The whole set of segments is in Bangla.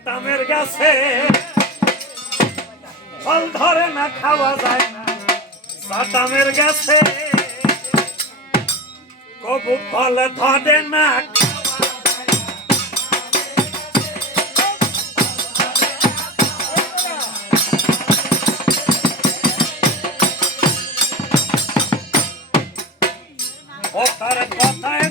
বাটামের গাছে। ফল ধরে না, খাওয়া যায় না। বাটামের গাছে। কবু ফল ধরে না কথায় কথায়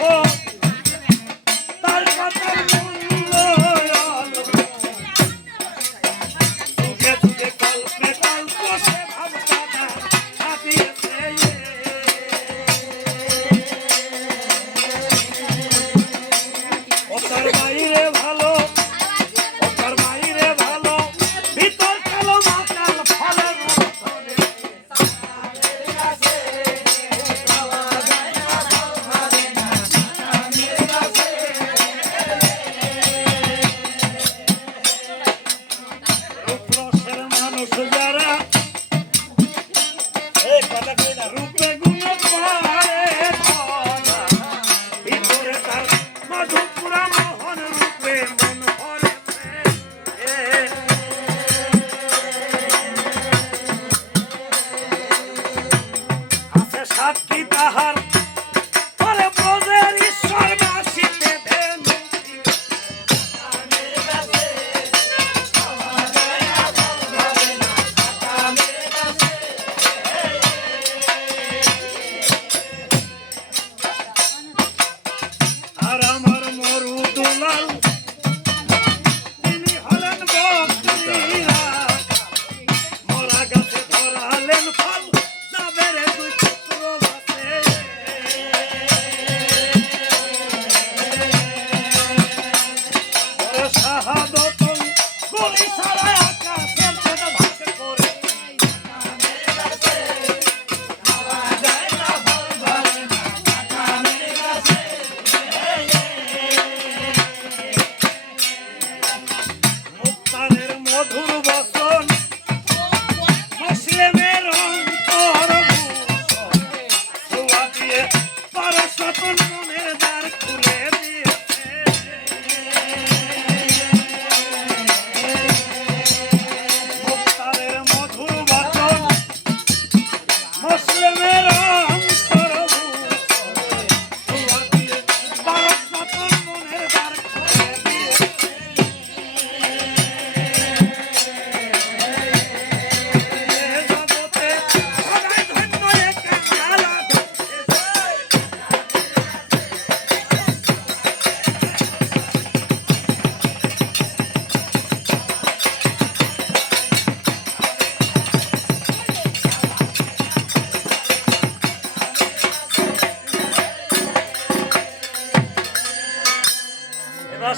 কল্প সাক্ষী তাহার মধুর বচন। মুসলিমের অন্তর দিয়ে দ্বার খুলে দিয়ে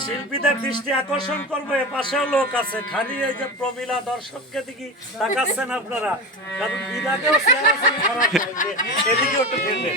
শিল্পীদের দৃষ্টি আকর্ষণ করব এ পাশেও লোক আছে। খালি এই যে প্রমিলা দর্শককে দেখি তাকাচ্ছেন আপনারা। কারণ বিরাটেও এদিকে একটু ফিরবেন